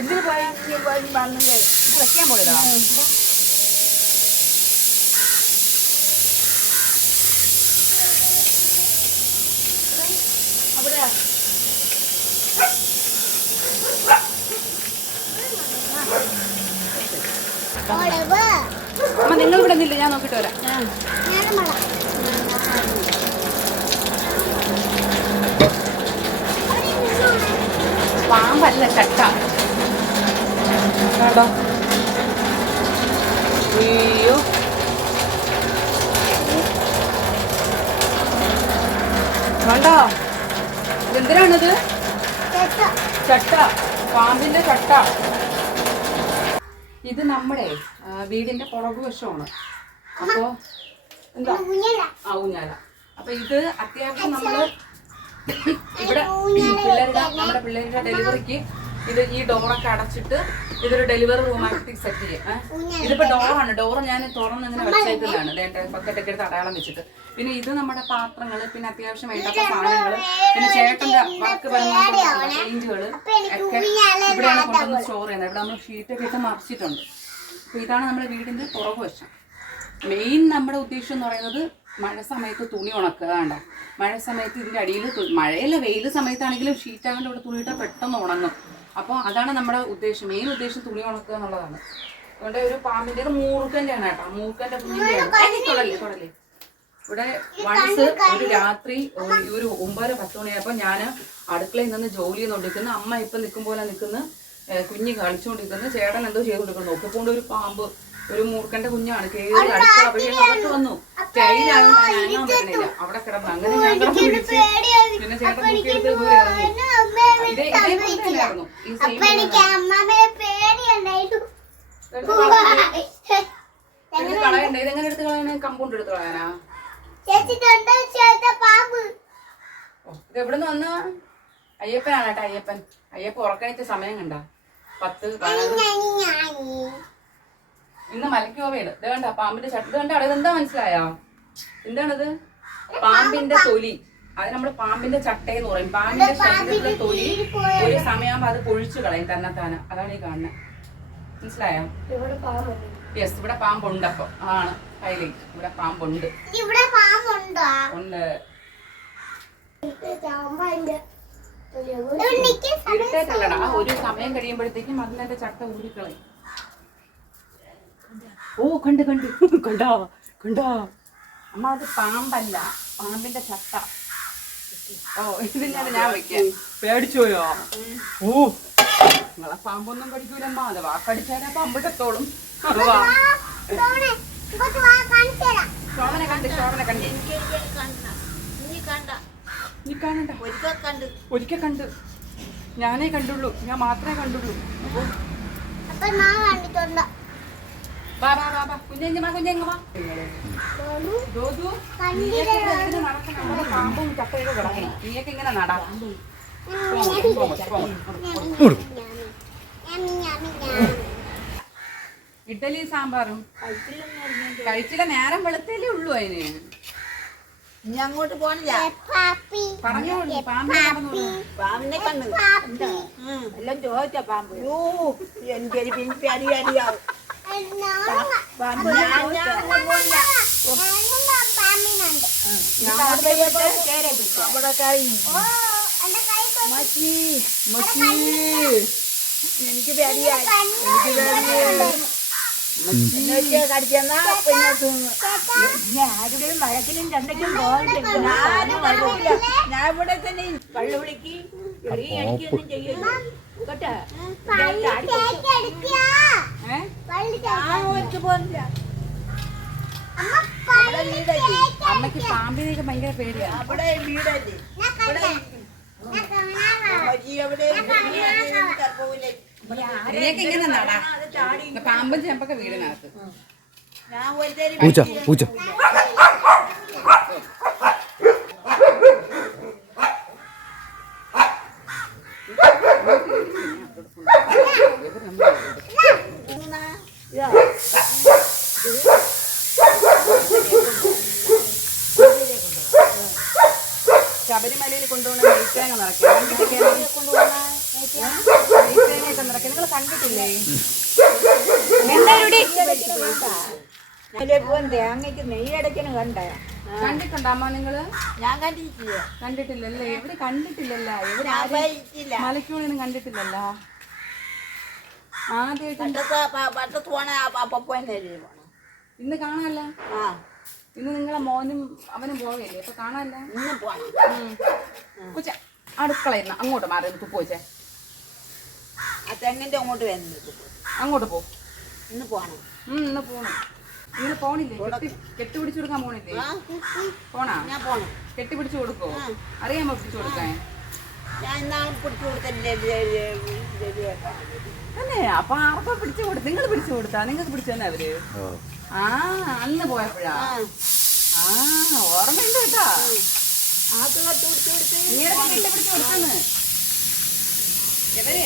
എന്തിന് പോയ വഴി വന്നില്ലേ ഇത് വെക്കാൻ പോയതാ. അവിടെ. അമ്മ നിങ്ങൾ ഇവിടെ നിന്നില്ല. ഞാൻ നോക്കിട്ട് വരാം. പാമ്പല്ല ചട്ട. കേട്ടോ അയ്യോ. കണ്ടോ? എന്തിനാണിത് ചട്ട. പാമ്പിന്റെ ചട്ട. ഇത് നമ്മുടെ വീടിന്റെ പുറകു വശമാണ്. അപ്പോ എന്താ? ആ ഊഞ്ഞാല. അപ്പൊ ഇത് അത്യാവശ്യം നമ്മൾ ഇവിടെ പിള്ളേരുടെ നമ്മുടെ പിള്ളേരുടെ ഡെലിവറിക്ക് ഇത് ഈ ഡോറൊക്കെ അടച്ചിട്ട് ഇതൊരു ഡെലിവറി റൂമാക്കി സെറ്റ് ചെയ്യാം? ഇതിപ്പോ ഡോറാണ് ഡോർ ഞാൻ തുറന്ന് ഇങ്ങനെ വെച്ചേക്കുന്നതാണ്. ബക്കറ്റൊക്കെ എടുത്ത് അടയാളം വെച്ചിട്ട്. പിന്നെ ഇത് നമ്മുടെ പാത്രങ്ങൾ പിന്നെ അത്യാവശ്യം വേണ്ടാത്ത സാധനങ്ങൾ പിന്നെ ചേട്ടന്റെ വർക്ക് പെയിന്റുകൾ ഒക്കെ ഇവിടെയാണ് കൊണ്ടുവന്ന് സ്റ്റോർ ചെയ്യുന്നത്. ഇവിടെ നമ്മൾ ഷീറ്റൊക്കെ ഇട്ട് മറിച്ചിട്ടുണ്ട്. അപ്പൊ ഇതാണ് നമ്മുടെ വീടിന്റെ പുറകു വശം. മെയിൻ നമ്മുടെ ഉദ്ദേശം എന്ന് പറയുന്നത് മഴ സമയത്ത് തുണി ഉണക്കുക വേണ്ട മഴ സമയത്ത് ഇതിന്റെ അടിയിൽ മഴയല്ല വെയിൽ സമയത്താണെങ്കിലും ഷീറ്റാകേണ്ട ഇവിടെ തുണിയിട്ടാൽ പെട്ടെന്ന് ഉണങ്ങും. അപ്പോൾ അതാണ് നമ്മുടെ ഉദ്ദേശം മെയിൻ ഉദ്ദേശം തുണി ഉണക്കുക എന്നുള്ളതാണ് അതുകൊണ്ട് ഒരു പാമ്പിന്റെ ആണ് കേട്ടോ മൂർക്കന്റെ കുഞ്ഞിന്റെ തുടല്ലേ തുടല്ലേ ഇവിടെ വൺസ് ഒരു രാത്രി ഒരു ഒമ്പത് പത്ത് മണിയായപ്പോൾ ഞാൻ അടുക്കളയിൽ നിന്ന് ജോലി ചെയ്തുകൊണ്ടിരിക്കുന്നു അമ്മ ഇപ്പൊ നിൽക്കും പോലെ നിൽക്കുന്ന കുഞ്ഞ് കളിച്ചുകൊണ്ടിരിക്കുന്നു ചേട്ടൻ എന്തോ ചെയ്തുകൊണ്ടിരിക്കുന്നു നോക്കിക്കൊണ്ട് ഒരു പാമ്പ് ഒരു മൂർക്കന്റെ കുഞ്ഞാണ് കേറി അടുക്കള പക്ഷേ അകത്ത് വന്നു സ്റ്റൈലായതുകൊണ്ട് അനങ്ങാൻ പറ്റണില്ല അവിടെ കിടന്നു അങ്ങനെ ഞാൻ കിടന്ന് പിന്നെ ചേട്ടൻ നോക്കിയെടുത്ത് ദൂരെ ഇറങ്ങി തന്നെയായിരുന്നു ഈ സെയിം എടുത്ത് കളയണ്ടേ? ഇതെങ്ങനെ എടുത്ത് കളയണേ? കമ്പൗണ്ട് എടുത്ത് കളയാനാ? ഓ, ഇത് എവിടുന്ന് വന്ന? അയ്യപ്പനാണ് കേട്ടോ അയ്യപ്പൻ. അയ്യപ്പ ഉറക്കണിച്ച സമയം കണ്ട. പത്ത് ഇന്ന് മലയ്ക്ക് പോവേണ്. ഇത് കണ്ട പാമ്പിന്റെ ചട്ട ഇത് കണ്ട അവിടെ എന്താ മനസ്സിലായോ? എന്താണത്? പാമ്പിന്റെ തൊലി. അത് നമ്മൾ പാമ്പിന്റെ ചട്ടയെന്ന് പറയും. പാമ്പിന്റെ ശരീരത്തിലെ തൊലി ഒരു സമയമാകുമ്പോ അത് പൊഴിച്ചു കളയും. തന്നെത്താന. അതാണ് ഈ കാണുന്നത് മനസ്സിലായോ? യെസ് ഇവിടെ പാമ്പുണ്ട് അപ്പൊ. ആണ് ഹൈലൈറ്റ്. ഇവിടെ പാമ്പുണ്ട്. ഉണ്ട്. ഒരു സമയം കഴിയുമ്പോഴത്തേക്കും അതിന്റെ ചട്ട ഊരിക്കളയും. ഓ കണ്ട് കണ്ട്. കണ്ടോ കണ്ടോ. അമ്മ അത് പാമ്പല്ല. പാമ്പിന്റെ ചട്ട. ഓ ഇത് ഞാൻ ഞാൻ വെക്കാം പേടിച്ചോയോ? ഓ നിങ്ങളെ പാമ്പൊന്നും കടിക്കൂലമ്മ. അത് വാ കടിച്ചാലേ പാമ്പ് ശോഭന കണ്ട് ശോഭന കണ്ട്. നീ കണ്ട നീ കാണണ്ട. ഒരിക്കൽ കണ്ട്. ഒരിക്കൽ കണ്ട്. ഞാനേ കണ്ടുള്ളൂ. ഞാൻ മാത്രമേ കണ്ടുള്ളൂ. അപ്പൊ ഞാൻ കണ്ടിട്ടുണ്ട്. വാ ബാ ബാ വാ. കുഞ്ഞെങ്ങ വാ കുഞ്ഞെങ്ങ വാ കണ്ടില്ല നീയൊക്കെ ഇങ്ങനെ നടക്കണം. നമ്മുടെ പാമ്പും ചട്ടയൊക്കെ കിടക്കണം നീയൊക്കെ ഇങ്ങനെ നടാ. ഇഡലി സാമ്പാറും. കഴിച്ചില്ല നേരം വെളുത്തല്ലേ ഉള്ളു അതിന്. ഇനി അങ്ങോട്ട് പോണില്ല. പാപ്പി. പറഞ്ഞോളൂ പാമ്പിനെ കണ്ണു പാമ്പിനെ കണ്ടു. പാപ്പി. എല്ലാം ചോദിച്ച പാമ്പ്. എനിക്ക് എനിക്കൊരു പിൻപി എനിക്ക് പേടിയായി എനിക്ക് പേടിയായി എന്നൊക്കെ കടിച്ചെന്നാ പിന്നെ ആരുടെയും വഴക്കിലും ചണ്ടയ്ക്കും പോയിട്ടില്ല ഞാൻ ഇവിടെ തന്നെ കള്ളു വിളിക്ക് ചെറിയ അടിക്കൊന്നും ചെയ്യരുത് കേട്ടാ പള്ളി ഞാൻ ഒറ്റ പോലില്ല അമ്മ പള്ളി കേക്ക് അമ്മയ്ക്ക് പാമ്പിനെയൊക്കെ ഭയങ്കര പേടിയാണ് അവിടെ വീടല്ലേ നീയൊക്കെ ഇങ്ങനെ നടാ പാമ്പും ചെമ്പൊക്കെ വീടിനകത്ത് പൂച്ച പൂച്ച ശബരിമലയിൽ കൊണ്ടുപോകണ നെയ്ത്തേങ്ങ നിറയ്ക്കാം. നെയ്ത്തേങ്ങയൊക്കെ നിറയ്ക്കാം. നിങ്ങൾ കണ്ടിട്ടില്ലേ? തേങ്ങയ്ക്ക് നെയ്യടക്കണ കണ്ടിട്ടുണ്ടോ അമ്മ നിങ്ങൾ? ഞാൻ കണ്ടിട്ടില്ല. കണ്ടിട്ടില്ലല്ലേ? എവിടെ കണ്ടിട്ടില്ലല്ലോ? എവിടെ മലക്കൂളിനും കണ്ടിട്ടില്ലല്ലോ? പണ്ടത്തെ പണ്ടത്ത് പോണ അപ്പനെ പോണം ഇന്ന് കാണാല്ല ആ. ഇന്ന് നിങ്ങളെ മോനും അവനും പോകല്ലേ അപ്പൊ കാണാല്ല ഇന്ന് പോണം. കൊച്ച അടുക്കളയിരുന്ന അങ്ങോട്ട് മാറി നിൽക്ക് പോച്ചെ ആ തെങ്ങിന്റെ അങ്ങോട്ട് വരുന്നത് അങ്ങോട്ട് പോ. ഇന്ന് പോണം. ഇന്ന് പോണം. ഇന്ന് പോണില്ലേ? കെട്ടി പിടിച്ചു കൊടുക്കാൻ പോണില്ലേ? പോണാ? ഞാൻ പോണം. കെട്ടിപ്പിടിച്ചു കൊടുക്കോ അറിയാമോ പിടിച്ചു കൊടുക്കാൻ? ഞാൻ ഇന്നാൾ പിടിച്ചു കൊടുത്തില്ലേ തന്നെ അപ്പൊ ആർക്കോ പിടിച്ചു കൊടുത്തു നിങ്ങൾ പിടിച്ചു കൊടുത്താ? നിങ്ങൾക്ക് പിടിച്ചു തന്നെ അവർ ആ. അന്ന് പോയപ്പോഴാ? ആ. ഓർമ്മയുണ്ട് കേട്ടാ. ആക്ക് കത്ത് പിടിച്ചു കൊടുത്ത്? ഇങ്ങനെ കെട്ടിപ്പിടിച്ചു കൊടുത്തെന്ന്. എവരെ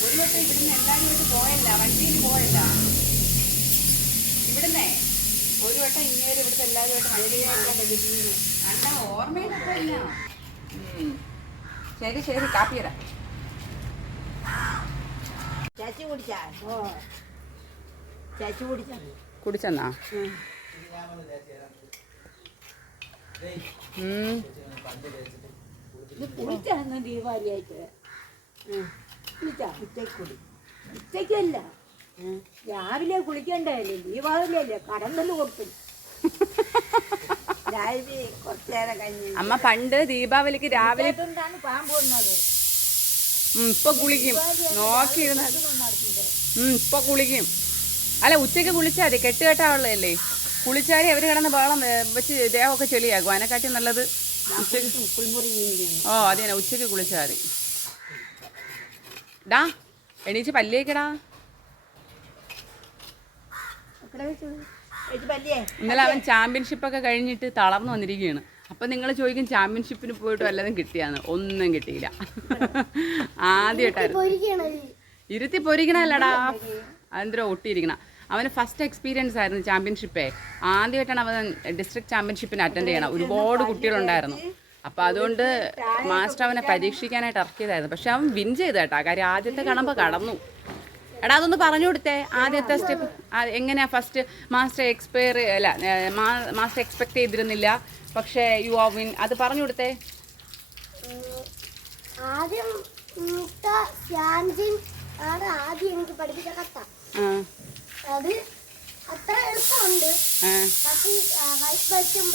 ഒരു വട്ടം ഇവിടുന്ന് എല്ലാരും ആയിട്ട് പോയല്ല വണ്ടിയിൽ പോയല്ല. ഇവിടുന്നേ ഒരു വട്ടം ഇങ്ങേര് ഇവിടുത്തെ എല്ലാവരുമായിട്ട് വണ്ടിയിലായിട്ട് അല്ല ഓർമ്മയിലൊക്കെ ഇല്ല. ശരി ശരി കാപ്പി തരാം ചേച്ചി കുടിച്ചാ? ഓ. ചേച്ചി കുടിച്ചാ? കുടിച്ചെന്നാ? ഉം. ഇത് കുളിച്ചാന്ന് ദീപാവലിയായിട്ട്. കുളിച്ചാ ഉച്ചയ്ക്ക് കുടി. ഉച്ചയ്ക്കല്ല. രാവിലെ കുളിക്കണ്ടല്ലേ ദീപാവലിയല്ലേ? കടന്നൽ കൊടുത്തു. അമ്മ പണ്ട് ദീപാവലിക്ക് രാവിലെ ഇപ്പൊ കുളിക്കും. നോക്കിയിരുന്ന ഇപ്പൊ കുളിക്കും. അല്ല ഉച്ചയ്ക്ക് കുളിച്ചാൽ മതി. കെട്ടുകെട്ടാവുള്ളതല്ലേ കുളിച്ചാലേ അവർ കിടന്ന് ബഹളം വെച്ച് ദേഹമൊക്കെ ചെളിയാക്കും. അതിനെക്കാട്ടി നല്ലത് ഉച്ചയ്ക്ക് ഓ അത് തന്നെ ഉച്ചയ്ക്ക് കുളിച്ചാൽ മതി. ഡാ എണീച്ച് പല്ലേക്കടാ. ഇന്നലെ അവൻ ചാമ്പ്യൻഷിപ്പ് ഒക്കെ കഴിഞ്ഞിട്ട് തളർന്നു വന്നിരിക്കുകയാണ്. അപ്പം നിങ്ങൾ ചോദിക്കും ചാമ്പ്യൻഷിപ്പിന് പോയിട്ട് വല്ലതും കിട്ടിയാന്ന്. ഒന്നും കിട്ടിയില്ല. ആദ്യമായിട്ടായിരുന്നു. ഇരുത്തി പൊരിക്കണല്ലടാ അതെന്തോ ഒട്ടിയിരിക്കണം? അവന് ഫസ്റ്റ് എക്സ്പീരിയൻസ് ആയിരുന്നു ചാമ്പ്യൻഷിപ്പേ ആദ്യമായിട്ടാണ് അവൻ ഡിസ്ട്രിക്ട് ചാമ്പ്യൻഷിപ്പിന് അറ്റൻഡ് ചെയ്യണം ഒരുപാട് കുട്ടികളുണ്ടായിരുന്നു. അപ്പം അതുകൊണ്ട് മാസ്റ്റർ അവനെ പരീക്ഷിക്കാനായിട്ട് ഇറക്കിയതായിരുന്നു. പക്ഷെ അവൻ വിൻ ചെയ്തേട്ടാ കാര്യം ആദ്യത്തെ കാണുമ്പോൾ കടന്നു. എടാ അതൊന്ന് പറഞ്ഞു കൊടുത്തേ. ആദ്യത്തെ സ്റ്റെപ്പ് എങ്ങനെയാ ഫസ്റ്റ് മാസ്റ്റർ എക്സ്പയർ അല്ല മാസ്റ്റർ എക്സ്പെക്ട് ചെയ്തിരുന്നില്ല. പക്ഷേ യു ആർ വിൻ അത് പറഞ്ഞു കൊടുത്തേ. ആദ്യം ആണ് ആദ്യം എനിക്ക് പഠിപ്പിച്ച ആ, അത് അത്ര എളുപ്പമുണ്ട്. പക്ഷേ വൈറ്റ് ബച്ചും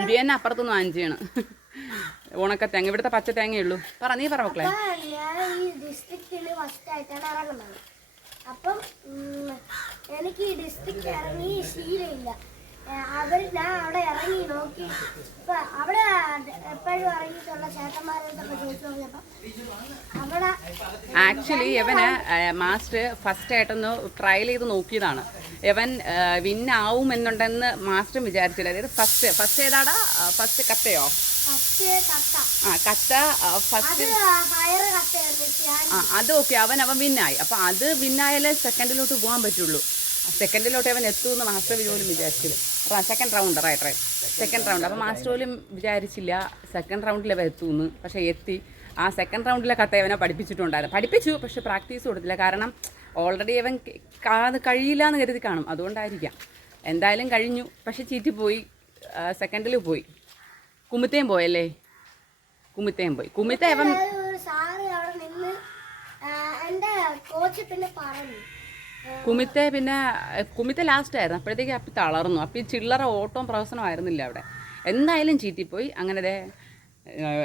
ഇത് തന്നെ അപ്പുറത്തുനിന്ന് വാങ്ങിച്ചാണ് ഉണക്ക തേങ്ങ ഇവിടുത്തെ പച്ച തേങ്ങയുള്ളൂ പറ നീ പറ മക്കളെ. അപ്പൊ എനിക്ക് ഈ ഡിസ്ട്രിക്റ്റ് ഇറങ്ങി ശീലമില്ല. അവർ ഞാൻ അവിടെ ഇറങ്ങി നോക്കി. ഇപ്പൊ അവിടെ എപ്പോഴും ഇറങ്ങിയിട്ടുള്ള ചേട്ടന്മാരോടൊക്കെ ചോദിച്ചു നോക്കിയപ്പോ അവിടെ ആക്ച്വലി ഇവന് മാസ്റ്റർ ഫസ്റ്റ് ആയിട്ടൊന്ന് ട്രയൽ ചെയ്ത് നോക്കിയതാണ്. ഇവൻ വിൻ ആവും എന്നുണ്ടെന്ന് മാസ്റ്ററും വിചാരിച്ചില്ല. അതായത് ഫസ്റ്റ് ഫസ്റ്റ് ഏതാടാ? ഫസ്റ്റ് കത്തയോ? ആ കത്ത ഫസ്റ്റ് ആ അത് ഓക്കെ അവൻ അവൻ വിന്നായി. അപ്പം അത് വിന്നായാലേ സെക്കൻഡിലോട്ട് പോകാൻ പറ്റുള്ളൂ. സെക്കൻഡിലോട്ട് അവൻ എത്തുമെന്ന് മാസ്റ്റർ പോലും വിചാരിച്ചില്ല. Second round right right second round അപ്പം മാസ്റ്റർ പോലും വിചാരിച്ചില്ല സെക്കൻഡ് റൗണ്ടിൽ അവൻ എത്തുമെന്ന് പക്ഷേ എത്തി. ആ സെക്കൻഡ് റൗണ്ടിലെ കഥ അവനെ പഠിപ്പിച്ചിട്ടുണ്ടായിരുന്നു. പഠിപ്പിച്ചു പക്ഷെ പ്രാക്ടീസ് കൊടുത്തില്ല. കാരണം ഓൾറെഡി അവൻ കഴിയില്ല എന്ന് കരുതി കാണും. അതുകൊണ്ടായിരിക്കാം. എന്തായാലും കഴിഞ്ഞു. പക്ഷെ ചീറ്റിപ്പോയി. സെക്കൻഡിൽ പോയി. കുമിത്തേം പോയല്ലേ? കുമിത്തേം പോയി. കുമിത്ത അവൻ കുമിത്തെ പിന്നെ കുമിത്തെ ലാസ്റ്റ് ആയിരുന്നു. അപ്പോഴത്തേക്ക് അപ്പി തളർന്നു. അപ്പം ഈ ചില്ലറ ഓട്ടവും ആയിരുന്നില്ല അവിടെ. എന്തായാലും ചീറ്റിപ്പോയി. അങ്ങനെ ദേ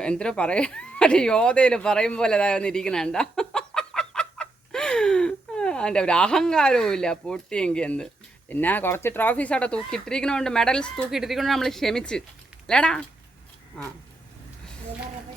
എന്തോ പറയും ഒരു യോധയിൽ പറയും പോലെ അതായത് ഇരിക്കണണ്ട അതിന്റെ ഒരു അഹങ്കാരവും ഇല്ല പൊട്ടിയെങ്കിൽ എന്ത്. പിന്നെ കുറച്ച് ട്രോഫീസ് അവിടെ തൂക്കിയിട്ടിരിക്കണോണ്ട് മെഡൽസ് തൂക്കിയിട്ടിരിക്കണോണ്ട് നമ്മൾ ക്ഷമിച്ച്. അല്ലേടാ? ആ അത് പറഞ്ഞപ്പോ